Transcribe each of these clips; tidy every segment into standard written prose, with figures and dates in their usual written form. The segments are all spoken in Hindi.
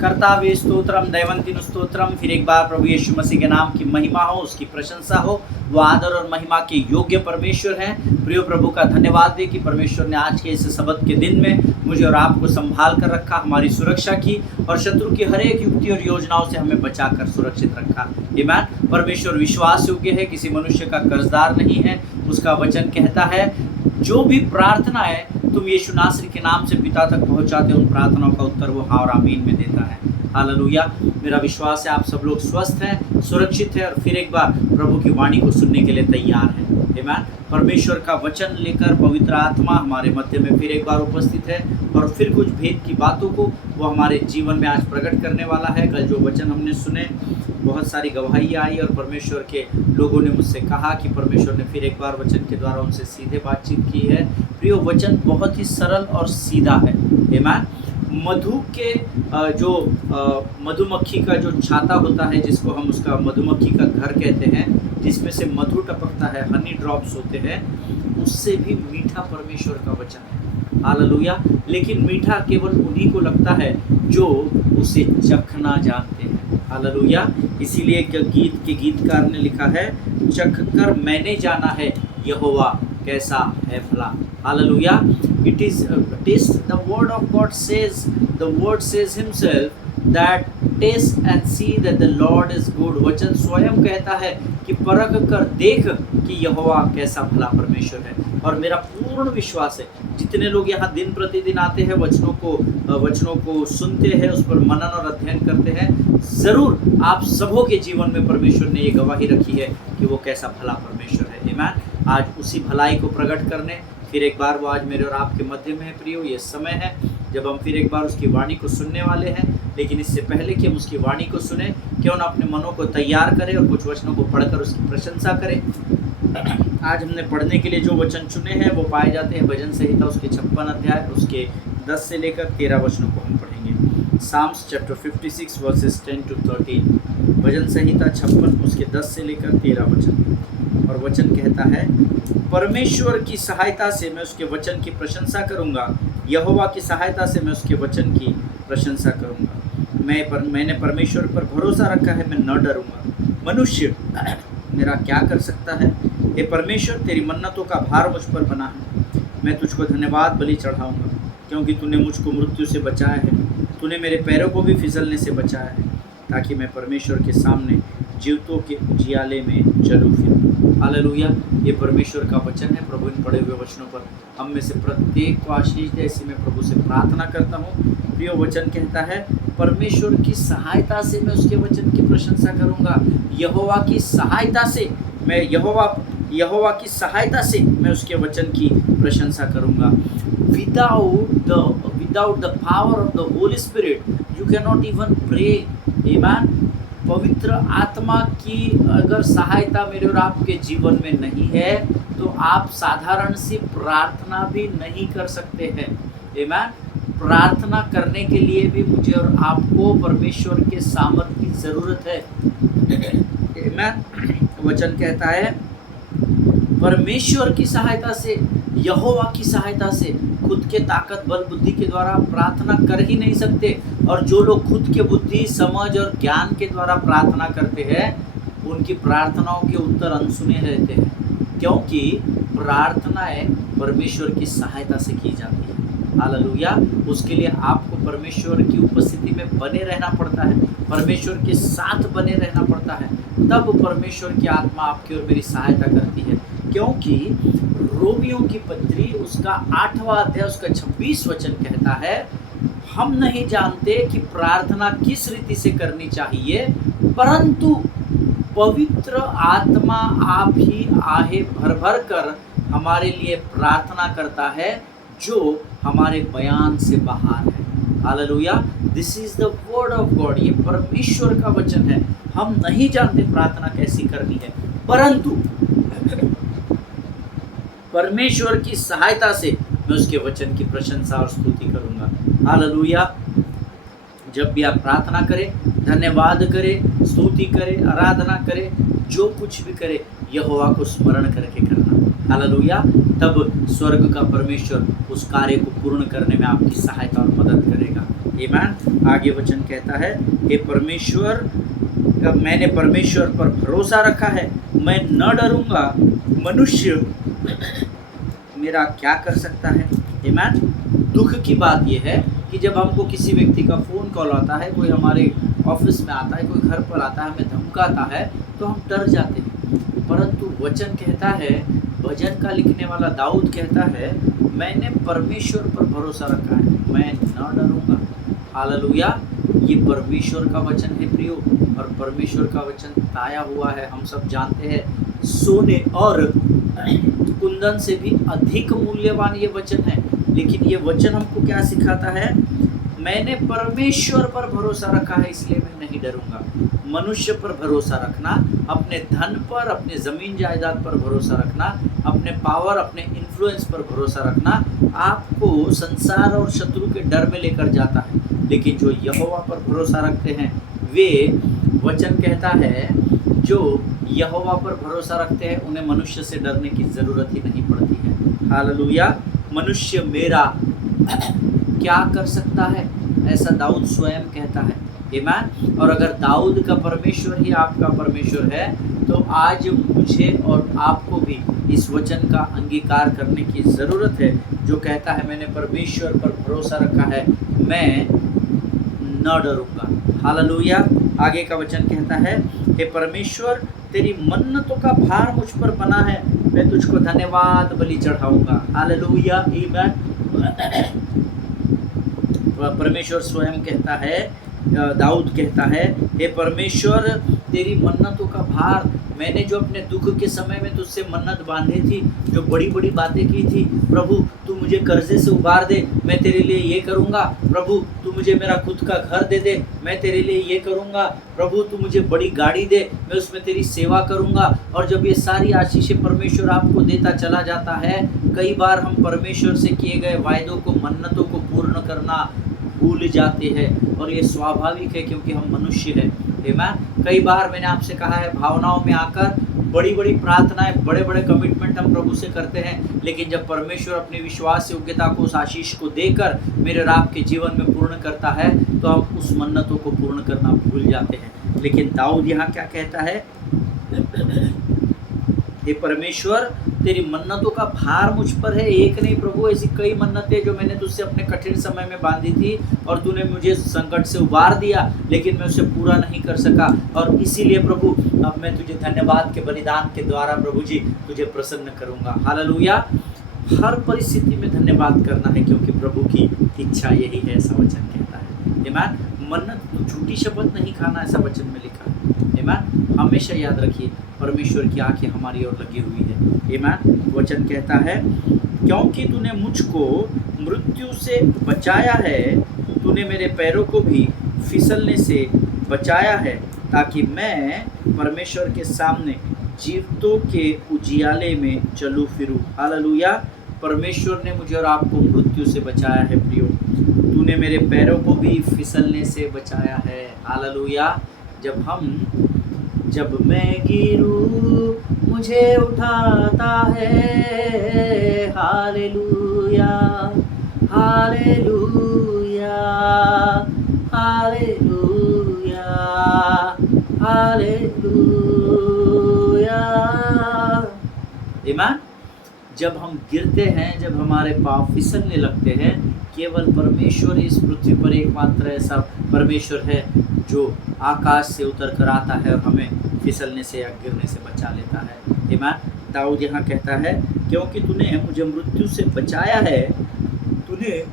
कर्तावे स्तोत्रम दैवंतिन स्तोत्रम। फिर एक बार प्रभु यीशु मसीह के नाम की महिमा हो, उसकी प्रशंसा हो। वो आदर और महिमा के योग्य परमेश्वर हैं। प्रिय प्रभु का धन्यवाद दे कि परमेश्वर ने आज के इस सबत के दिन में मुझे और आपको संभाल कर रखा, हमारी सुरक्षा की और शत्रु की हर एक युक्ति और योजनाओं से हमें बचाकर सुरक्षित रखा। आमीन। परमेश्वर विश्वास योग्य है, किसी मनुष्य का कर्जदार नहीं है। उसका वचन कहता है जो भी प्रार्थना है तुम यीशु नासरी के नाम से पिता तक पहुंचाते हो, उन प्रार्थनाओं का उत्तर वो हाँ और आमीन में देता है। हालेलुया। मेरा विश्वास है आप सब लोग स्वस्थ हैं, सुरक्षित हैं और फिर एक बार प्रभु की वाणी को सुनने के लिए तैयार हैं। आमीन। परमेश्वर का वचन लेकर पवित्र आत्मा हमारे मध्य में फिर एक बार उपस्थित है और फिर कुछ भेद की बातों को वो हमारे जीवन में आज प्रकट करने वाला है। कल जो वचन हमने सुने बहुत सारी गवाही आई और परमेश्वर के लोगों ने मुझसे कहा कि परमेश्वर ने फिर एक बार वचन के द्वारा उनसे सीधे बातचीत की है। प्रिय वचन बहुत ही सरल और सीधा है। आमीन। मधु के जो मधुमक्खी का जो छाता होता है, जिसको हम उसका मधुमक्खी का घर कहते हैं, जिसमें से मधु टपकता है, हनी ड्रॉप्स होते हैं, उससे भी मीठा परमेश्वर का वचन है। हालेलुया। लेकिन मीठा केवल उन्हीं को लगता है जो उसे चखना जानते हैं। हालेलुया। इसीलिए गीत के गीतकार ने लिखा है, चख कर मैंने जाना है यहोवा कैसा है भला। Hallelujah. It is taste. The word of God says, the word says himself that taste and see that the Lord is good. वचन स्वयं कहता है कि परख कर देख कि यहोवा कैसा भला परमेश्वर है। और मेरा पूर्ण विश्वास है जितने लोग यहाँ दिन प्रतिदिन आते हैं, वचनों को सुनते हैं, उस पर मनन और अध्ययन करते हैं, ज़रूर आप सबों के जीवन में परमेश्वर ने ये गवाही रखी है कि वो कैसा भला परमेश्वर है। आमीन। आज उसी भलाई को प्रकट करने फिर एक बार वो आज मेरे और आपके मध्य में है। प्रियो, ये समय है जब हम फिर एक बार उसकी वाणी को सुनने वाले हैं। लेकिन इससे पहले कि हम उसकी वाणी को सुने, क्यों ना अपने मनों को तैयार करें और कुछ वचनों को पढ़कर उसकी प्रशंसा करें। आज हमने पढ़ने के लिए जो वचन चुने हैं वो पाए जाते हैं भजन संहिता उसके 56 अध्याय उसके 10 से लेकर 13 वचनों को हम पढ़ेंगे। Psalms chapter 56 verses 10 to 13। भजन संहिता 56 उसके 10 से लेकर 13 वचन। और वचन कहता है, परमेश्वर की सहायता से मैं उसके वचन की प्रशंसा करूंगा, यहोवा की सहायता से मैं उसके वचन की प्रशंसा करूंगा। मैंने परमेश्वर पर भरोसा रखा है, मैं न डरूंगा। मनुष्य मेरा क्या कर सकता है? हे परमेश्वर, तेरी मन्नतों का भार मुझ पर बना है। मैं तुझको धन्यवाद बलि चढ़ाऊंगा, क्योंकि तूने मुझको मृत्यु से बचाया है। तूने मेरे पैरों को भी फिसलने से बचाया है, ताकि मैं परमेश्वर के सामने जीवतों के उजियाले में चलूँ फिरूं। हालेलुया। ये परमेश्वर का वचन है। प्रभु इन पढ़े हुए वचनों पर हम में से प्रत्येक को आशीष दे, ऐसी मैं प्रभु से प्रार्थना करता हूँ। प्रिय वचन कहता है, परमेश्वर की सहायता से मैं उसके वचन की प्रशंसा करूँगा। यहोवा की सहायता से मैं उसके वचन की प्रशंसा करूँगा। Without the power of the Holy Spirit, you cannot even pray. Amen. पवित्र आत्मा की अगर सहायता मेरे और आपके जीवन में नहीं है तो आप साधारण सी प्रार्थना भी नहीं कर सकते हैं। आमीन। प्रार्थना करने के लिए भी मुझे और आपको परमेश्वर के सामर्थ्य की ज़रूरत है। आमीन। वचन कहता है, परमेश्वर की सहायता से, यहोवा की सहायता से, खुद के ताकत बल बुद्धि के द्वारा प्रार्थना कर ही नहीं सकते। और जो लोग खुद के बुद्धि समझ और ज्ञान के द्वारा प्रार्थना करते हैं उनकी प्रार्थनाओं के उत्तर अनसुने रहते हैं, क्योंकि प्रार्थनाएं परमेश्वर की सहायता से की जाती है। हालेलुया। उसके लिए आपको परमेश्वर की उपस्थिति में बने रहना पड़ता है, परमेश्वर के साथ बने रहना पड़ता है, तब परमेश्वर की आत्मा आपकी और मेरी सहायता करती है। क्योंकि रोमियों की पत्री उसका 8वां अध्याय उसका 26 वचन कहता है, हम नहीं जानते कि प्रार्थना किस रीति से करनी चाहिए, परंतु पवित्र आत्मा आप ही आहे भर भर कर हमारे लिए प्रार्थना करता है जो हमारे बयान से बाहर है। Hallelujah. This is the word of God. ये परमेश्वर का वचन है। हम नहीं जानते प्रार्थना कैसी करनी है, परंतु परमेश्वर की सहायता से मैं उसके वचन की प्रशंसा और स्तुति करूंगा। हालेलुया। जब भी आप प्रार्थना करें, धन्यवाद करें, स्तुति करें, आराधना करें, जो कुछ भी करें, यहोवा को स्मरण करके करना। हालेलुया। तब स्वर्ग का परमेश्वर उस कार्य को पूर्ण करने में आपकी सहायता और मदद करेगा। ईमान। आगे वचन कहता है, हे परमेश्वर, मैंने परमेश्वर पर भरोसा रखा है, मैं न डरूंगा, मनुष्य मेरा क्या कर सकता है। ईमान। दुख की बात यह है कि जब हमको किसी व्यक्ति का फ़ोन कॉल आता है, कोई हमारे ऑफिस में आता है, कोई घर पर आता है, हमें धमकाता है, तो हम डर जाते हैं। परंतु वचन कहता है, भजन का लिखने वाला दाऊद कहता है, मैंने परमेश्वर पर भरोसा रखा है, मैं न डरूंगा। हालेलुया। ये परमेश्वर का वचन है प्रियो, और परमेश्वर का वचन ताया हुआ है। हम सब जानते हैं सोने और कुंदन से भी अधिक मूल्यवान ये वचन है। लेकिन ये वचन हमको क्या सिखाता है? मैंने परमेश्वर पर भरोसा रखा है, इसलिए मैं नहीं डरूंगा। मनुष्य पर भरोसा रखना, अपने धन पर, अपने ज़मीन जायदाद पर भरोसा रखना, अपने पावर, अपने इन्फ्लुएंस पर भरोसा रखना आपको संसार और शत्रु के डर में लेकर जाता है। लेकिन जो यहोवा पर भरोसा रखते हैं, वे वचन कहता है, जो यहोवा पर भरोसा रखते हैं उन्हें मनुष्य से डरने की ज़रूरत ही नहीं पड़ती है। हालेलुया। मनुष्य मेरा क्या कर सकता है, ऐसा दाऊद स्वयं कहता है। आमीन। और अगर दाऊद का परमेश्वर ही आपका परमेश्वर है, तो आज मुझे और आपको भी इस वचन का अंगीकार करने की ज़रूरत है, जो कहता है मैंने परमेश्वर पर भरोसा रखा है, मैं न डरूंगा। हालेलुया। आगे का वचन कहता है, हे परमेश्वर, तेरी मन्नतों का भार मुझ पर बना है, मैं तुझको धन्यवाद बलि चढ़ाऊंगा। हालेलुया। आमीन। परमेश्वर स्वयं कहता है, दाऊद कहता है, हे परमेश्वर, तेरी मन्नतों का भार, मैंने जो अपने दुख के समय में तुझसे मन्नत बांधी थी, जो बड़ी बड़ी बातें की थी, प्रभु तू मुझे कर्जे से उबार दे, मैं तेरे लिए ये करूँगा। प्रभु तू मुझे मेरा खुद का घर दे दे, मैं तेरे लिए ये करूँगा। प्रभु तू मुझे बड़ी गाड़ी दे, मैं उसमें तेरी सेवा करूँगा। और जब ये सारी आशीषें परमेश्वर आपको देता चला जाता है, कई बार हम परमेश्वर से किए गए वायदों को, मन्नतों को पूर्ण करना भूल जाते हैं, और ये स्वाभाविक है क्योंकि हम मनुष्य हैं। आमीन। कई बार मैंने आपसे कहा है, भावनाओं में आकर बड़ी बड़ी प्रार्थनाएं, बड़े बड़े कमिटमेंट हम प्रभु से करते हैं, लेकिन जब परमेश्वर अपनी विश्वास योग्यता को, उस आशीष को देकर मेरे और आपके जीवन में पूर्ण करता है, तो हम उस मन्नतों को पूर्ण करना भूल जाते हैं। लेकिन दाऊद यहाँ क्या कहता है? हे परमेश्वर, तेरी मन्नतों का भार मुझ पर है। एक नहीं प्रभु, ऐसी कई मन्नतें जो मैंने तुझसे अपने कठिन समय में बांधी थी, और तूने मुझे संकट से उबार दिया, लेकिन मैं उसे पूरा नहीं कर सका। और इसीलिए प्रभु, अब मैं तुझे धन्यवाद के बलिदान के द्वारा प्रभु जी तुझे प्रसन्न करूँगा। हालेलुया। हर परिस्थिति में धन्यवाद करना है, क्योंकि प्रभु की इच्छा यही है, ऐसा वचन कहता है। आमीन। मन्नत तो झूठी शपथ नहीं खाना, ऐसा वचन में लिखा है। आमीन। हमेशा याद रखिए, परमेश्वर की आंखें हमारी ओर लगी हुई है। आमीन। वचन कहता है, क्योंकि तूने मुझको मृत्यु से बचाया है, तूने मेरे पैरों को भी फिसलने से बचाया है, ताकि मैं परमेश्वर के सामने जीवितों के उजियाले में चलूँ फिरूँ। हालेलुया। परमेश्वर ने मुझे और आपको मृत्यु से बचाया है प्रियो। तूने मेरे पैरों को भी फिसलने से बचाया है। हालेलुया। जब मैं गिरूं मुझे उठाता है। Hallelujah, hallelujah, hallelujah, hallelujah. आमीन। जब हम गिरते हैं, जब हमारे पाँव फिसलने लगते हैं, केवल परमेश्वर इस पृथ्वी पर एकमात्र ऐसा परमेश्वर है जो आकाश से उतर कर आता है और हमें फिसलने से या गिरने से बचा लेता है। आमीन। दाऊद यहाँ कहता है, क्योंकि तूने मुझे मृत्यु से बचाया है, तूने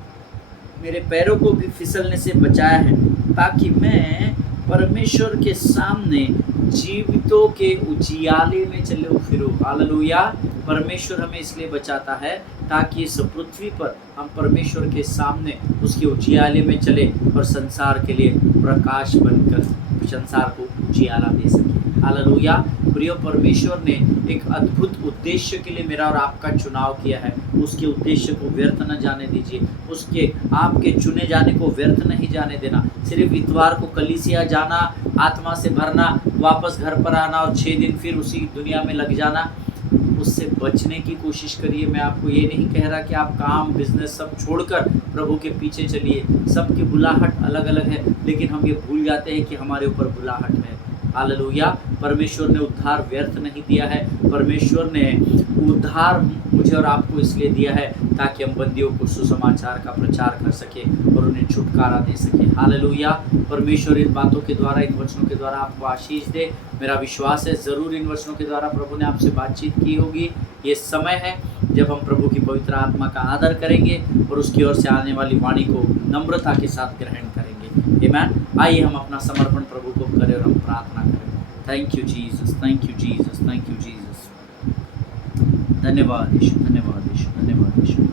मेरे पैरों को भी फिसलने से बचाया है, ताकि मैं परमेश्वर के सामने जीवितों के उजियाले में चलूं फिरूं। हालेलुया। परमेश्वर हमें इसलिए बचाता है ताकि इस पृथ्वी पर हम परमेश्वर के सामने उसके उजियाले में चले और संसार के लिए प्रकाश बनकर संसार को उजियाला दे सके। हालेलुया। प्रिय, परमेश्वर ने एक अद्भुत उद्देश्य के लिए मेरा और आपका चुनाव किया है। उसके उद्देश्य को व्यर्थ न जाने दीजिए। उसके आपके चुने जाने को व्यर्थ नहीं जाने देना। सिर्फ इतवार को कलीसिया जाना, आत्मा से भरना, वापस घर पर आना और 6 दिन फिर उसी दुनिया में लग जाना, उससे बचने की कोशिश करिए। मैं आपको ये नहीं कह रहा कि आप काम बिजनेस सब छोड़कर प्रभु के पीछे चलिए। सबकी बुलाहट अलग अलग है, लेकिन हम ये भूल जाते हैं कि हमारे ऊपर बुलाहट है। हालेलुया। परमेश्वर ने उद्धार व्यर्थ नहीं दिया है। परमेश्वर ने उद्धार मुझे और आपको इसलिए दिया है ताकि हम बंदियों को सुसमाचार का प्रचार कर सके और उन्हें छुटकारा दे सके। हालेलुया। परमेश्वर इन बातों के द्वारा, इन वचनों के द्वारा आपको आशीष दे। मेरा विश्वास है ज़रूर इन वचनों के द्वारा प्रभु ने आपसे बातचीत की होगी। ये समय है जब हम प्रभु की पवित्र आत्मा का आदर करेंगे और उसकी ओर से आने वाली वाणी को नम्रता के साथ ग्रहण करेंगे। आमीन। आइए हम अपना समर्पण प्रभु को करें और हम प्रार्थना करें। Thank you Jesus, thank you Jesus, thank you Jesus. धन्यवाद यीशु, धन्यवाद यीशु, धन्यवाद यीशु।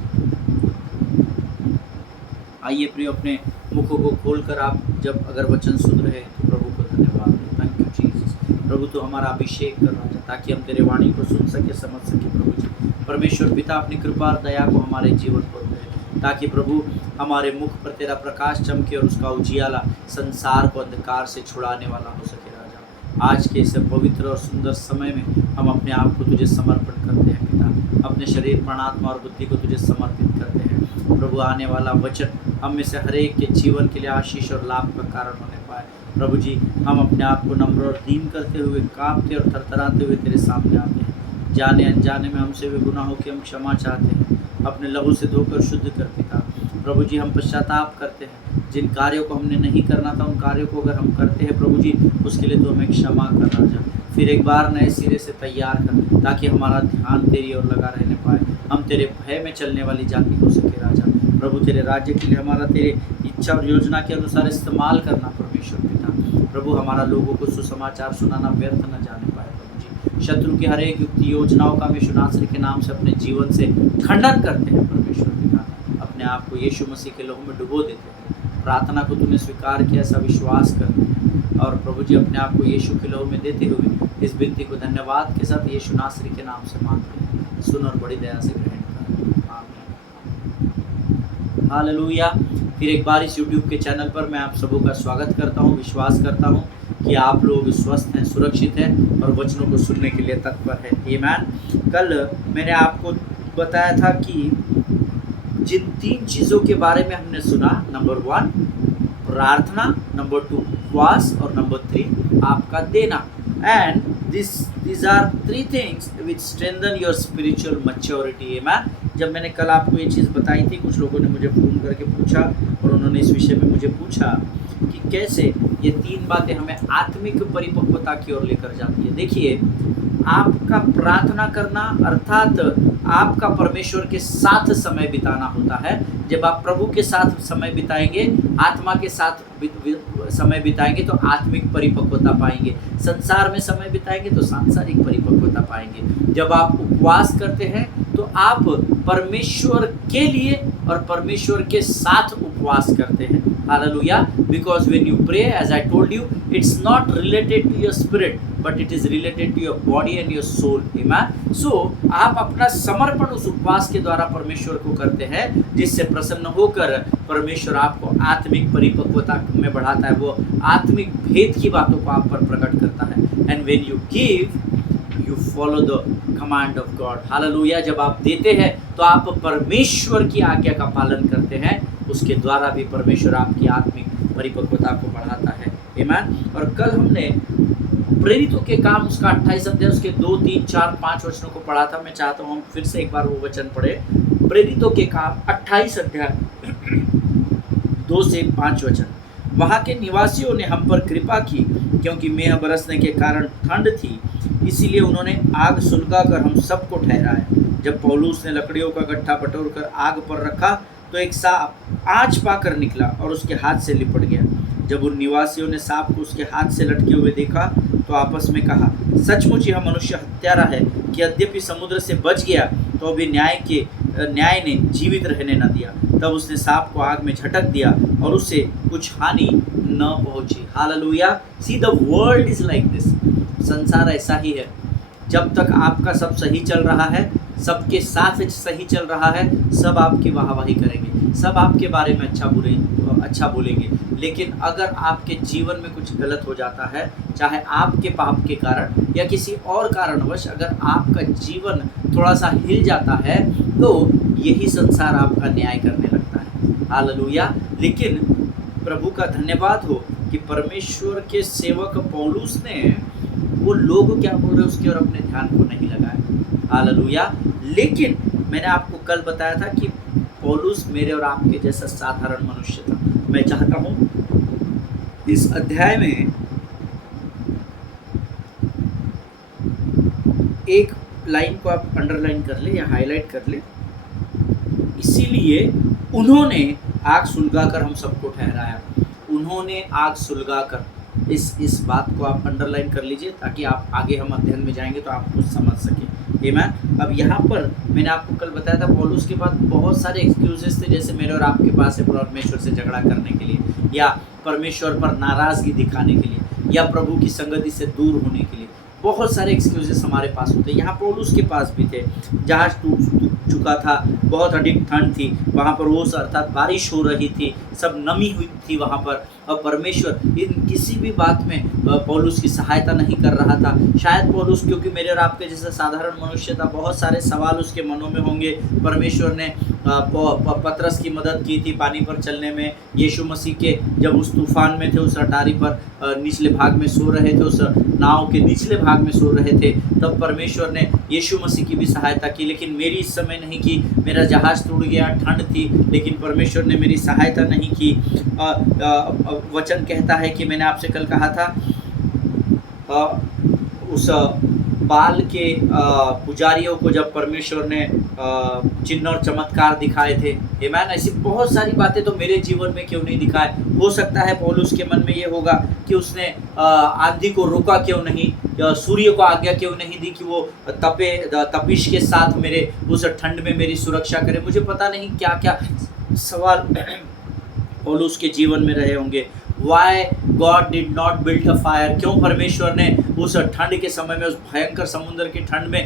आइए प्रियो, अपने मुखों को खोलकर आप जब अगर वचन सुन रहे हैं तो प्रभु को धन्यवाद दें। Thank you Jesus. प्रभु तो हमारा अभिषेक कर रहा है ताकि हम तेरे वाणी को सुन सके, समझ सके। प्रभु जी परमेश्वर पिता अपनी कृपा और दया को हमारे जीवन पर दे, ताकि प्रभु हमारे मुख पर तेरा प्रकाश चमके और उसका उजियाला संसार को अंधकार से छुड़ाने वाला हो सके। राजा, आज के इस पवित्र और सुंदर समय में हम अपने आप को तुझे समर्पण करते हैं पिता। अपने शरीर, प्राणात्मा और बुद्धि को तुझे समर्पित करते हैं। प्रभु आने वाला वचन हम में से हर एक के जीवन के लिए आशीष और लाभ का कारण होने पाए। प्रभु जी हम अपने आप को नम्र और दीन करते हुए, कांपते और थरथराते हुए तेरे सामने आते हैं। जाने अनजाने में हमसे हुए गुनाहों की हम क्षमा चाहते हैं। अपने लहू से धोकर शुद्ध कर पिता। प्रभु जी हम पश्चाताप करते हैं। जिन कार्यों को हमने नहीं करना था उन कार्यों को अगर हम करते हैं प्रभु जी, उसके लिए तो हमें क्षमा कर राजा। फिर एक बार नए सिरे से तैयार कर, ताकि हमारा ध्यान तेरी ओर लगा रहने पाए। हम तेरे भय में चलने वाली जाति हो सके राजा। प्रभु तेरे राज्य के लिए हमारा तेरे इच्छा और योजना के अनुसार इस्तेमाल करना परमेश्वर पिता। प्रभु हमारा लोगों को सुसमाचार सुनाना व्यर्थ न जाने पाए। प्रभु जी शत्रु की हर एक युक्ति योजनाओं का हम यीशु नासरी के नाम से अपने जीवन से खंडन करते हैं परमेश्वर पिता। अपने आप को यीशु मसीह के लहू में डुबो देते हैं। प्रार्थना को तूने स्वीकार किया, ऐसा विश्वास करते हैं। और प्रभु जी अपने आप को यीशु के लहू में देते हुए इस विनती को धन्यवाद के साथ यीशु नासरी के नाम से मांगते हैं। सुन और बड़ी दया से ग्रहण कर। आमीन। हालेलुया। फिर एक बार इस YouTube के चैनल पर मैं आप सबों का स्वागत करता हूँ। विश्वास करता हूँ कि आप लोग स्वस्थ हैं, सुरक्षित हैं और वचनों को सुनने के लिए तत्पर हैं। आमीन। कल मैंने आपको बताया था कि जिन 3 चीज़ों के बारे में हमने सुना, नंबर 1 प्रार्थना, नंबर 2 उपवास और नंबर 3 आपका देना। And these are 3 things which strengthen your spiritual maturity। आमीन। जब मैंने कल आपको ये चीज़ बताई थी, कुछ लोगों ने मुझे फ़ोन करके पूछा और उन्होंने इस विषय में मुझे पूछा कि कैसे ये 3 बातें हमें आत्मिक परिपक्वता की ओर लेकर जाती है। देखिए, आपका प्रार्थना करना अर्थात आपका परमेश्वर के साथ समय बिताना होता है। जब आप प्रभु के साथ समय बिताएंगे, आत्मा के साथ समय बिताएंगे तो आत्मिक परिपक्वता पाएंगे। संसार में समय बिताएंगे तो सांसारिक परिपक्वता पाएंगे। जब आप उपवास करते हैं तो आप परमेश्वर के लिए और परमेश्वर के साथ उपवास करते हैं। Hallelujah. Because when you pray, as I told you, it's not related to your spirit but it is related to your body and your soul. आमीन। सो आप अपना समर्पण उस उपवास के द्वारा परमेश्वर को करते हैं, जिससे प्रसन्न होकर परमेश्वर आपको आत्मिक परिपक्वता में बढ़ाता है। वो आत्मिक भेद की बातों को आप पर प्रकट करता है। And when you give, you follow the command of God. Hallelujah. जब आप देते हैं तो आप परमेश्वर की आज्ञा का पालन करते हैं। उसके द्वारा भी परमेश्वर आपकी आत्मिक परिपक्वता को बढ़ाता है। आमीन। और कल हमने प्रेरितों के काम उसका 28 अध्याय उसके 2, 3, 4, 5 वचनों को पढ़ा था। मैं चाहता हूँ हम फिर से एक बार वो वचन पढ़े। प्रेरितों के काम 28 अध्याय 2 से 5 वचन। वहाँ के निवासियों ने हम पर कृपा की, क्योंकि मेह बरसने के कारण ठंड थी, इसीलिए उन्होंने आग सुलगा कर हम सबको ठहराया। जब पौलुस ने लकड़ियों का गट्ठा बटोर कर आग पर रखा तो एक सांप आँच पाकर निकला और उसके हाथ से लिपट गया। जब उन निवासियों ने सांप को उसके हाथ से लटके हुए देखा तो आपस में कहा, सचमुच यह मनुष्य हत्यारा है कि यद्यपि समुद्र से बच गया तो अभी न्याय ने जीवित रहने न दिया। तब उसने सांप को आग में झटक दिया और उससे कुछ हानि न पहुंची। Hallelujah. See the world is like this. संसार ऐसा ही है। जब तक आपका सब सही चल रहा है, सबके साथ सही चल रहा है, सब आपकी वाहवाही करेंगे, सब आपके बारे में अच्छा बोलेंगे। लेकिन अगर आपके जीवन में कुछ गलत हो जाता है, चाहे आपके पाप के कारण या किसी और कारणवश अगर आपका जीवन थोड़ा सा हिल जाता है, तो यही संसार आपका न्याय करने लगता है। हालेलुया। लेकिन प्रभु का धन्यवाद हो कि परमेश्वर के सेवक पौलुस ने वो लोग क्या बोल रहे उसकी ओर अपने ध्यान को नहीं लगाया। हालेलुया। लेकिन मैंने आपको कल बताया था कि पौलुस मेरे और आपके जैसा साधारण मनुष्य था। मैं चाहता हूँ इस अध्याय में एक लाइन को आप अंडरलाइन कर ले या हाईलाइट कर ले। इसीलिए उन्होंने आग सुलगाकर हम सबको ठहराया। उन्होंने आग सुलगाकर, इस बात को आप अंडरलाइन कर लीजिए ताकि आप आगे हम अध्ययन में जाएंगे तो आप कुछ समझ सकें। आमीन। अब यहाँ पर मैंने आपको कल बताया था पौलुस के पास बहुत सारे एक्सक्यूजेस थे, जैसे मेरे और आपके पास है परमेश्वर से झगड़ा करने के लिए, या परमेश्वर पर नाराज़गी दिखाने के लिए, या प्रभु की संगति से दूर होने के लिए। बहुत सारे एक्सक्यूजेस हमारे पास होते हैं। यहाँ पौलुस के पास भी थे। जहाज टूट चुका था, बहुत अधिक ठंड थी वहाँ पर, ओस अर्थात बारिश हो रही थी, सब नमी हुई थी वहाँ पर, और परमेश्वर इन किसी भी बात में पौलुस की सहायता नहीं कर रहा था। शायद पौलुस, क्योंकि मेरे और आपके जैसा साधारण मनुष्य था, बहुत सारे सवाल उसके मनों में होंगे। परमेश्वर ने पतरस की मदद की थी पानी पर चलने में। यीशु मसीह के जब उस तूफान में थे, उस अटारी पर निचले भाग में सो रहे थे, उस नाव के निचले भाग में सो रहे थे, तब परमेश्वर ने यीशु मसीह की भी सहायता की। लेकिन मेरी इस समय नहीं की। मेरा जहाज़ टूट गया, ठंड थी, लेकिन परमेश्वर ने मेरी सहायता नहीं की। वचन कहता है कि मैंने आपसे कल कहा था उस बाल के पुजारियों को जब परमेश्वर ने चिन्ह और चमत्कार दिखाए थे। आमीन। ऐसी बहुत सारी बातें तो मेरे जीवन में क्यों नहीं दिखाए। हो सकता है पौलुस के मन में ये होगा कि उसने आंधी को रोका क्यों नहीं, या सूर्य को आज्ञा क्यों नहीं दी कि वो तपिश के साथ मेरे उस ठंड में मेरी सुरक्षा करे। मुझे पता नहीं क्या क्या सवाल पौलुस के जीवन में रहे होंगे। Why God did not build a fire? क्यों परमेश्वर ने उस ठंड के समय में, उस भयंकर समुद्र की ठंड में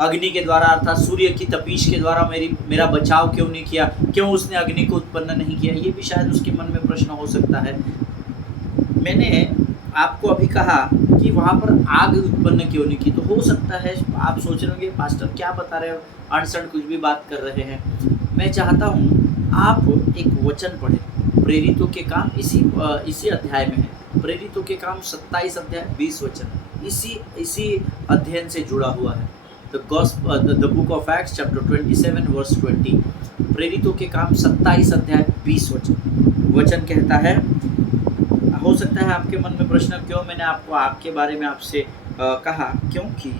अग्नि के द्वारा अर्थात सूर्य की तपीश के द्वारा मेरा बचाव क्यों नहीं किया? क्यों उसने अग्नि को उत्पन्न नहीं किया? ये भी शायद उसके मन में प्रश्न हो सकता है। मैंने आपको अभी कहा कि वहाँ पर आग उत्पन्न क्यों नहीं की, तो हो सकता है आप सोच रहे होंगे पास्टर क्या बता रहे हो, अनसन कुछ भी बात कर रहे हैं। मैं चाहता हूँ आप एक वचन पढ़ें, प्रेरितों के काम, इसी अध्याय में है। प्रेरितों के काम 27 अध्याय 20 वचन इसी अध्ययन से जुड़ा हुआ है। The book of Acts chapter 27 verse 20। प्रेरितों के काम 27 अध्याय 20 वचन कहता है। हो सकता है आपके मन में प्रश्न, क्यों मैंने आपको आग के बारे में आपसे कहा, क्योंकि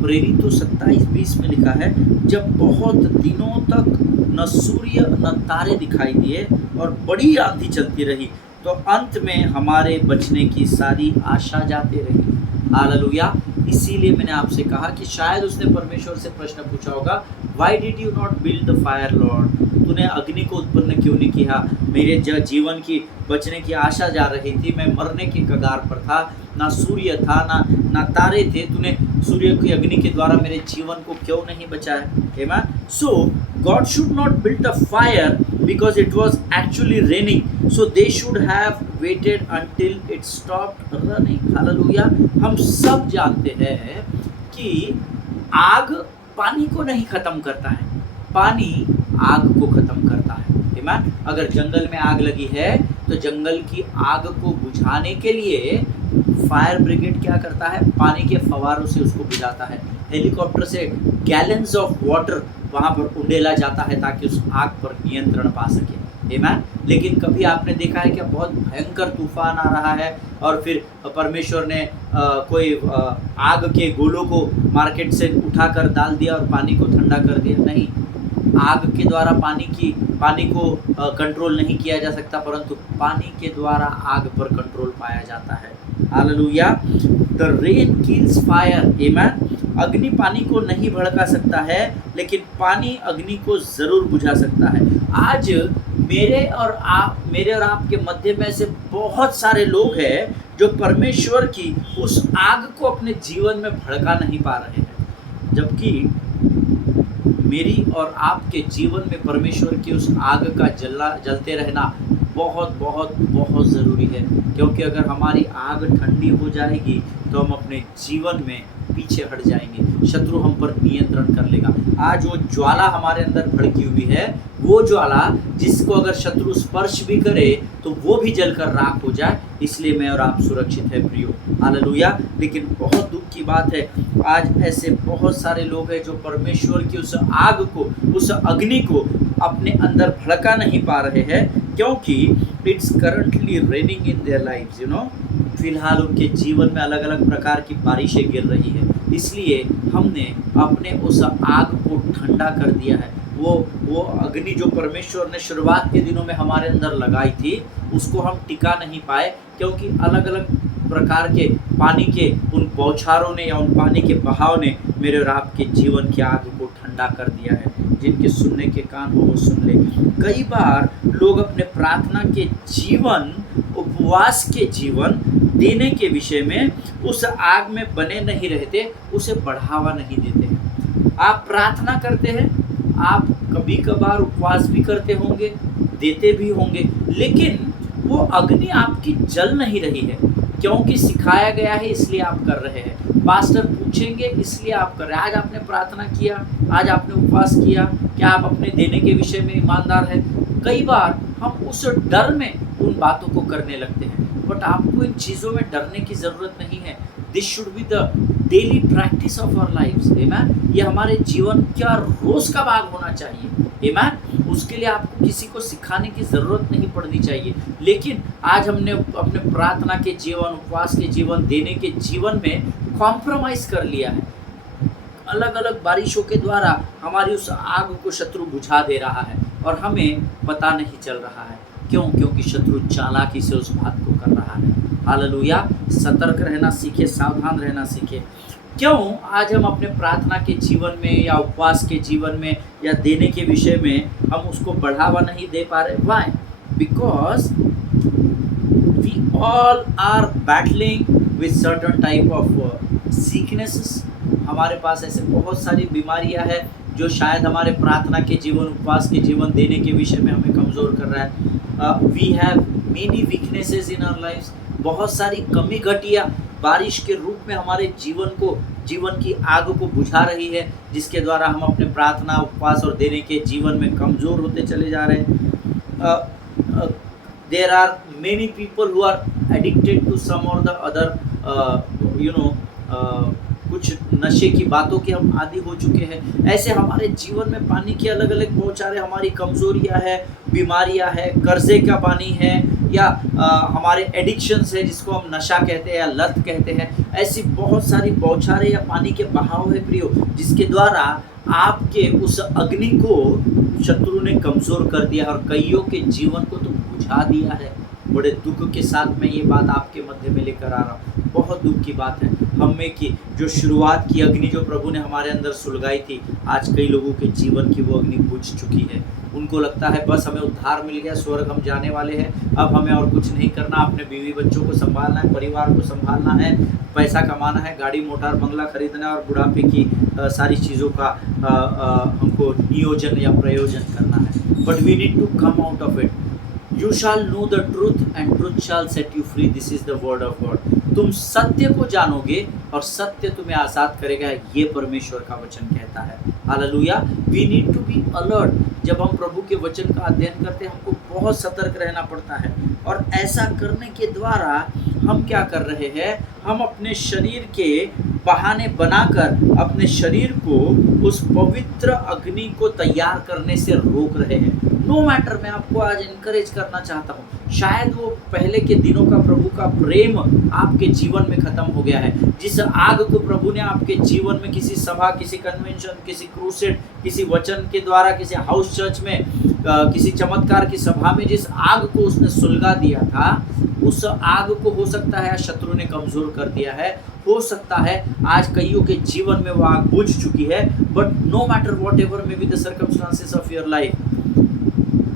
प्रेरितों 27:20 में लिखा है, जब बहुत दिनों तक न सूर्य न तारे दिखाई दिए और बड़ी आंधी चलती रही, तो अंत में हमारे बचने की सारी आशा जाती रही। हालेलुया। इसीलिए मैंने आपसे कहा कि शायद उसने परमेश्वर से प्रश्न पूछा होगा, why did you not build the fire Lord? तूने अग्नि को उत्पन्न क्यों नहीं किया? मेरे जीवन की बचने की आशा जा रही थी, मैं मरने के कगार पर था, ना सूर्य था ना तारे थे, तूने सूर्य की अग्नि के द्वारा मेरे जीवन को क्यों नहीं बचाया? आमीन। So God should not build a fire because it was actually raining, so they should have waited until it stopped running. Hallelujah. हम सब जानते हैं कि आग पानी को नहीं खत्म करता है, पानी आग को खत्म करता है। आमीन। अगर जंगल में आग लगी है तो जंगल की आग को बुझाने के लिए फायर ब्रिगेड क्या करता है? पानी के फवारों से उसको बुझाता है। हेलीकॉप्टर से गैलन्स ऑफ वाटर वहाँ पर उंडेला जाता है ताकि उस आग पर नियंत्रण पा सके। आमीन। लेकिन कभी आपने देखा है क्या बहुत भयंकर तूफान आ रहा है और फिर परमेश्वर ने कोई आग के गोलों को मार्केट से उठाकर डाल दिया और पानी को ठंडा कर दिया? नहीं। आग के द्वारा पानी को कंट्रोल नहीं किया जा सकता, परंतु पानी के द्वारा आग पर कंट्रोल पाया जाता है। Hallelujah. The rain kills fire. आमीन। अग्नि पानी को नहीं भड़का सकता है, लेकिन पानी अग्नि को ज़रूर बुझा सकता है। आज मेरे और आपके मध्य में से बहुत सारे लोग हैं जो परमेश्वर की उस आग को अपने जीवन में भड़का नहीं पा रहे हैं, जबकि मेरी और आपके जीवन में परमेश्वर की उस आग का जलते रहना बहुत बहुत बहुत ज़रूरी है, क्योंकि अगर हमारी आग ठंडी हो जाएगी तो हम अपने जीवन में पीछे हट जाएंगे, शत्रु हम पर नियंत्रण कर लेगा। आज वो ज्वाला हमारे अंदर भड़की हुई है, वो ज्वाला जिसको अगर शत्रु स्पर्श भी करे तो वो भी जलकर राख हो जाए, इसलिए मैं और आप सुरक्षित है प्रियो। हालेलुया। लेकिन बहुत दुख की बात है, आज ऐसे बहुत सारे लोग हैं जो परमेश्वर की उस आग को, उस अग्नि को अपने अंदर भड़का नहीं पा रहे हैं, क्योंकि it's currently raining in their lives, you know. फिलहाल उनके जीवन में अलग अलग प्रकार की बारिशें गिर रही है, इसलिए हमने अपने उस आग को ठंडा कर दिया है। वो अग्नि जो परमेश्वर ने शुरुआत के दिनों में हमारे अंदर लगाई थी, उसको हम टिका नहीं पाए, क्योंकि अलग अलग प्रकार के पानी के उन बौछारों ने या उन पानी के बहाव ने मेरे और आपके जीवन की आग को ठंडा कर दिया है। जिनके सुनने के कान हो वो सुन ले। कई बार लोग अपने प्रार्थना के जीवन, उपवास के जीवन देने के विषय में उस आग में बने नहीं रहते, उसे बढ़ावा नहीं देते। आप प्रार्थना करते हैं, आप कभी कभार उपवास भी करते होंगे, देते भी होंगे, लेकिन वो अग्नि आपकी जल नहीं रही है, क्योंकि सिखाया गया है इसलिए आप कर रहे हैं। पास्टर पूछेंगे इसलिए आप कर रहे हैं। आज आपने प्रार्थना किया, आज आपने उपवास किया, क्या आप अपने देने के विषय में ईमानदार हैं? कई बार हम उस डर में उन बातों को करने लगते हैं, बट आपको इन चीज़ों में डरने की ज़रूरत नहीं है। This should be the daily practice of our lifes, amen. ये हमारे जीवन का रोज़ का भाग होना चाहिए, आमेन। उसके लिए आपको किसी को सिखाने की ज़रूरत नहीं पड़नी चाहिए। लेकिन आज हमने अपने प्रार्थना के जीवन, उपवास के जीवन, देने के जीवन में कॉम्प्रोमाइज़ कर लिया है। अलग अलग बारिशों के द्वारा हमारी उस आग को शत्रु बुझा दे रहा है और हमें पता नहीं चल रहा है। क्यों? क्योंकि शत्रु चालाकी से उस बात को कर रहा है। हालेलुया। सतर्क रहना सीखे, सावधान रहना सीखे। क्यों आज हम अपने प्रार्थना के जीवन में या उपवास के जीवन में या देने के विषय में हम उसको बढ़ावा नहीं दे पा रहे? Why? Because we all are battling with certain type of sicknesses. हमारे पास ऐसे बहुत सारी बीमारियां हैं जो शायद हमारे प्रार्थना के जीवन, उपवास के जीवन, देने के विषय में हमें कमज़ोर कर रहा है। We have many weaknesses in our lifes. बहुत सारी कमी घटिया बारिश के रूप में हमारे जीवन की आग को बुझा रही है, जिसके द्वारा हम अपने प्रार्थना, उपवास और देने के जीवन में कमज़ोर होते चले जा रहे हैं। There are many people who are addicted to some और द अदर, कुछ नशे की बातों के हम आदी हो चुके हैं। ऐसे हमारे जीवन में पानी की अलग अलग बौछारें, हमारी कमज़ोरियाँ हैं, बीमारियाँ हैं, कर्जे का पानी है, या हमारे एडिक्शंस है जिसको हम नशा कहते हैं या लत कहते हैं। ऐसी बहुत सारी बौछारें या पानी के बहाव है प्रियो, जिसके द्वारा आपके उस अग्नि को शत्रु ने कमज़ोर कर दिया और कईयों के जीवन को तो बुझा दिया है। बड़े दुख के साथ मैं ये बात आपके मध्य में लेकर आ रहा हूँ। बहुत दुख की बात है हमें कि जो शुरुआत की अग्नि जो प्रभु ने हमारे अंदर सुलगाई थी, आज कई लोगों के जीवन की वो अग्नि बुझ चुकी है। उनको लगता है बस हमें उद्धार मिल गया, स्वर्ग हम जाने वाले हैं, अब हमें और कुछ नहीं करना, अपने बीवी बच्चों को संभालना है, परिवार को संभालना है, पैसा कमाना है, गाड़ी मोटर बंगला खरीदना है और बुढ़ापे की सारी चीज़ों का हमको नियोजन या प्रयोजन करना है। But we need to come out of it. You shall know the truth and truth shall set you free. This is the word of God. तुम सत्य को जानोगे और सत्य तुम्हें आज़ाद करेगा, ये परमेश्वर का वचन कहता है। Hallelujah. We need to be alert। जब हम प्रभु के वचन का अध्ययन करते हैं, हमको बहुत सतर्क रहना पड़ता है, और ऐसा करने के द्वारा हम क्या कर रहे हैं? हम अपने शरीर के बहाने बनाकर अपने शरीर को उस पवित्र अग्नि को तैयार करने से रोक रहे हैं। नो मैटर, मैं आपको आज इनकरेज करना चाहता हूँ, शायद वो पहले के दिनों का प्रभु का प्रेम आपके जीवन में ख़त्म हो गया है। जिस आग को प्रभु ने आपके जीवन में किसी सभा, किसी कन्वेंशन, किसी क्रूसेड, किसी वचन के द्वारा, किसी हाउस चर्च में, किसी चमत्कार की सभा में जिस आग को उसने सुलगा दिया था, उस आग को हो सकता है शत्रु ने कमज़ोर कर दिया है। हो सकता है आज कईयों के जीवन में वो आग बुझ चुकी है। But no matter whatever may be the circumstances of your life,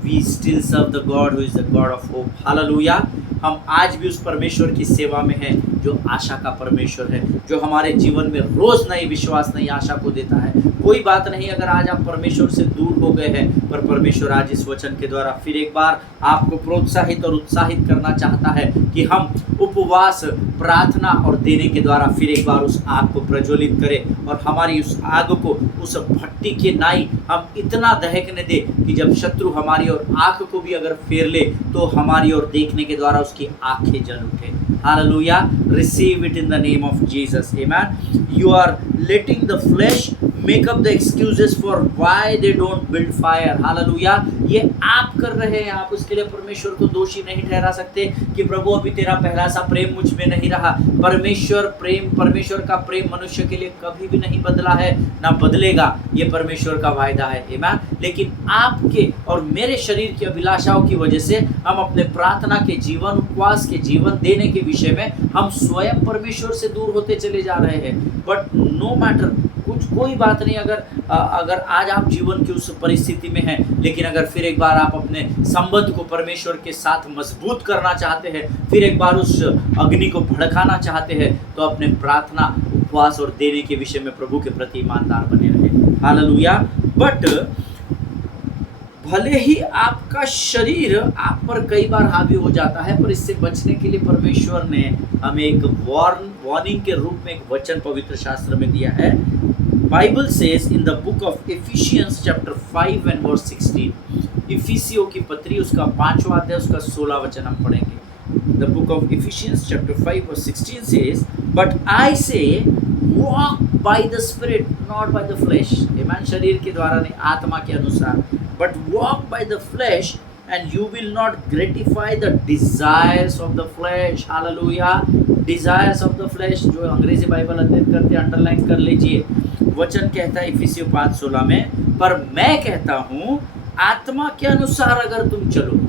we still serve the God who is the God of hope. Hallelujah. हम आज भी उस परमेश्वर की सेवा में हैं जो आशा का परमेश्वर है, जो हमारे जीवन में रोज नई विश्वास, नई आशा को देता है। कोई बात नहीं अगर आज आप परमेश्वर से दूर हो गए हैं, पर परमेश्वर आज इस वचन के द्वारा फिर एक बार आपको प्रोत्साहित और उत्साहित करना चाहता है कि हम उपवास, प्रार्थना और देने के द्वारा फिर एक बार उस आग को प्रज्वलित करें और हमारी उस आग को, उस भट्टी के नाई हम इतना दहकने दे कि जब शत्रु हमारी ओर आंख को भी अगर फेर ले तो हमारी ओर देखने के द्वारा उसकी आंखें जल उठे। Hallelujah, receive it in the name of Jesus, amen. You are letting the flesh make up the excuses for why they don't build fire. Hallelujah, ये आप कर रहे हैं, आप उसके लिए परमेश्वर को दोषी नहीं ठहरा सकते कि प्रभु अभी तेरा पहला सा प्रेम मुझ में नहीं रहा। परमेश्वर का प्रेम मनुष्य के लिए कभी भी नहीं बदला है, ना बदलेगा, ये परमेश्वर का वायदा है, आमीन। लेकिन आपके और मेरे शरीर की अभिलाषाओं की वजह से हम अपने प्रार्थना के जीवन, उपवास के जीवन, देने के विषय में हम स्वयं परमेश्वर से दूर होते चले जा रहे हैं। बट नो मैटर, कोई बात नहीं अगर आज आप जीवन की उस परिस्थिति में हैं, लेकिन अगर फिर एक बार आप अपने संबंध को परमेश्वर के साथ मजबूत करना चाहते हैं, फिर एक बार उस अग्नि को भड़काना चाहते हैं, तो अपने प्रार्थना, उपवास और देने के विषय में प्रभु के प्रति ईमानदार बने रहे। हालेलुया। बट भले ही आपका शरीर आप पर कई बार हावी हो जाता है, पर इससे बचने के लिए परमेश्वर ने हमें एक वार्निंग के रूप में एक वचन पवित्र शास्त्र में दिया है। Bible says in the book of Ephesians chapter 5 and verse 16, इफिसियों की पत्री उसका 5वां अध्याय उसका 16 वचन हम पढ़ेंगे। The book of Ephesians chapter 5 verse 16 says, but I say walk by the spirit not by the flesh. आमीन, शरीर के द्वारा नहीं, आत्मा के अनुसार। But walk by the flesh and you will not gratify the desires of the flesh। Hallelujah, desires of the flesh, जो अंग्रेजी बाइबल अध्ययन करते हैं अंडरलाइन कर लीजिए। वचन कहता है इफिसियों 5:16 में, पर मैं कहता हूँ आत्मा के अनुसार अगर तुम चलो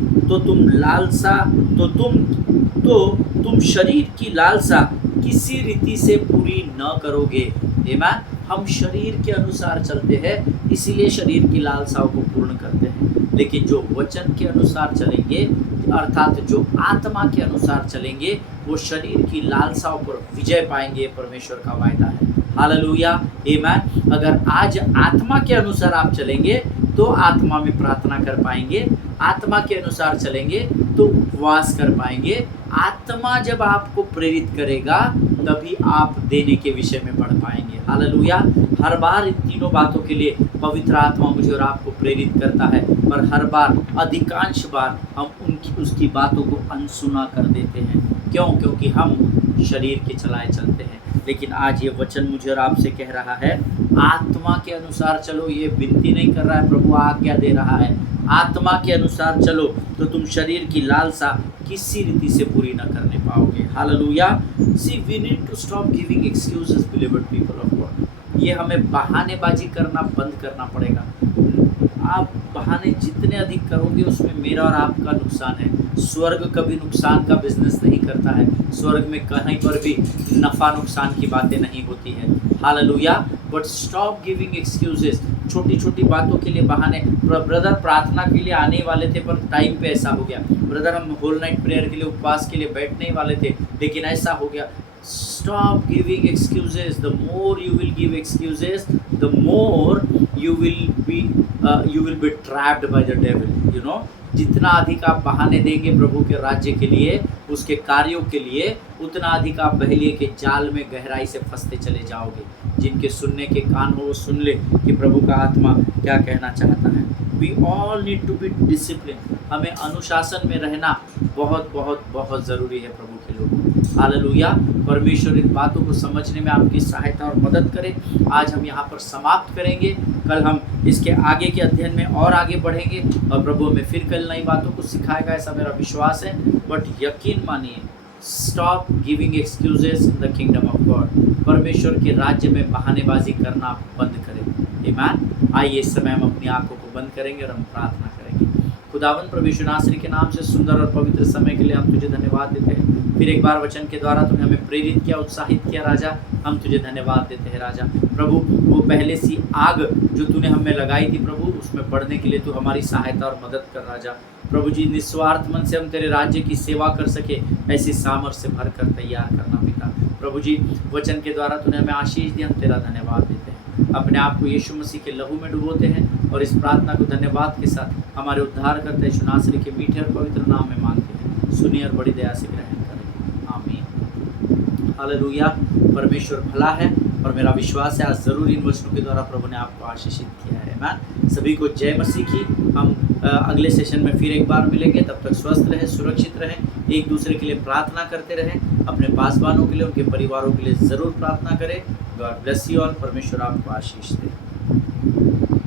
तो तुम शरीर की लालसा किसी रीति से पूरी न करोगे। आमीन। हम शरीर के अनुसार चलते हैं, इसीलिए शरीर की लालसाओं को पूर्ण करते हैं। लेकिन जो वचन के अनुसार चलेंगे, अर्थात जो आत्मा के अनुसार चलेंगे, वो शरीर की लालसाओं पर विजय पाएंगे, परमेश्वर का वायदा है। हालेलुया, आमीन। अगर आज आत्मा के अनुसार आप चलेंगे तो आत्मा में प्रार्थना कर पाएंगे, आत्मा के अनुसार चलेंगे तो उपवास कर पाएंगे। आत्मा जब आपको प्रेरित करेगा तभी आप देने के विषय में बढ़ पाएंगे। हालेलुया। हर बार इन तीनों बातों के लिए पवित्र आत्मा मुझे और आपको प्रेरित करता है, पर हर बार, अधिकांश बार हम उसकी बातों को अनसुना कर देते हैं। क्यों? क्योंकि हम शरीर के चलाए चलते हैं। लेकिन आज ये वचन मुझे और आपसे कह रहा है, आत्मा के अनुसार चलो। ये विनती नहीं कर रहा है, प्रभु आज्ञा दे रहा है, आत्मा के अनुसार चलो तो तुम शरीर की लालसा किसी रीति से पूरी न करने पाओगे। Hallelujah. See we need to stop giving excuses beloved people of God. ये हमें बहानेबाजी करना बंद करना पड़ेगा। आप बहाने जितने अधिक करोगे उसमें मेरा और आपका नुकसान है। स्वर्ग कभी नुकसान का बिजनेस नहीं करता है। स्वर्ग में कहीं पर भी नफ़ा नुकसान की बातें नहीं होती है। Hallelujah. But stop giving excuses. छोटी छोटी बातों के लिए बहाने। ब्रदर प्रार्थना के लिए आने वाले थे पर टाइम पे ऐसा हो गया। ब्रदर हम होल नाइट प्रेयर के लिए, उपवास के लिए बैठने ही वाले थे, लेकिन ऐसा हो गया। Stop giving excuses. The more you will give excuses, the more you will be trapped by the devil. You know, जितना अधिक आप बहाने देंगे प्रभु के राज्य के लिए, उसके कार्यों के लिए, उतना अधिक आप बहेलिए के जाल में गहराई से फंसते चले जाओगे। जिनके सुनने के कान हो वो सुन ले कि प्रभु का आत्मा क्या कहना चाहता है। We all need to be disciplined. हमें अनुशासन में रहना बहुत बहुत बहुत ज़रूरी है प्रभु के लोग। हालेलुया। परमेश्वर इन बातों को समझने में आपकी सहायता और मदद करे। आज हम यहाँ पर समाप्त करेंगे। कल हम इसके आगे के अध्ययन में और आगे बढ़ेंगे और प्रभु हमें फिर कल नई बातों को सिखाएगा, ऐसा मेरा विश्वास है। बट यकीन मानिए, stop giving excuses in the kingdom of God. परमेश्वर के राज्य में बहानेबाजी करना बंद करें। आमीन। आइए इस समय हम अपनी आंखों को बंद करेंगे और हम प्रार्थना करेंगे। खुदावंद प्रभु यीशु नासरी के नाम से सुंदर और पवित्र समय के लिए हम तुझे धन्यवाद देते हैं। फिर एक बार वचन के द्वारा तूने हमें प्रेरित किया, उत्साहित किया राजा। हम तुझे धन्यवाद देते हैं राजा। प्रभु वो पहले सी आग जो तूने हमें लगाई थी प्रभु, उसमें बढ़ने के लिए तू हमारी सहायता और मदद कर राजा। प्रभु जी, निस्वार्थ मन से हम तेरे राज्य की सेवा कर सके, ऐसी सामर्थ्य से भर कर तैयार करना पिता। प्रभु जी, वचन के द्वारा तूने हमें आशीष दी, हम तेरा धन्यवाद देते हैं। अपने आप को यीशु मसीह के लहू में डुबोते हैं और इस प्रार्थना को धन्यवाद के साथ हमारे उद्धारकर्ता यीशु नासरी के मीठे और पवित्र नाम में मांगते हैं। सुनिए और बड़ी दया से ग्रहण करें, आमीन। हालेलुया। परमेश्वर भला है और मेरा विश्वास है आज ज़रूर इन वचनों के द्वारा प्रभु ने आपको आशीषित किया है। मैं सभी को जय मसीह की। हम अगले सेशन में फिर एक बार मिलेंगे। तब तक स्वस्थ रहें, सुरक्षित रहें, एक दूसरे के लिए प्रार्थना करते रहें, अपने पासवानों के लिए, उनके परिवारों के लिए ज़रूर प्रार्थना करें। God bless you all. परमेश्वर आपको आशीष दे।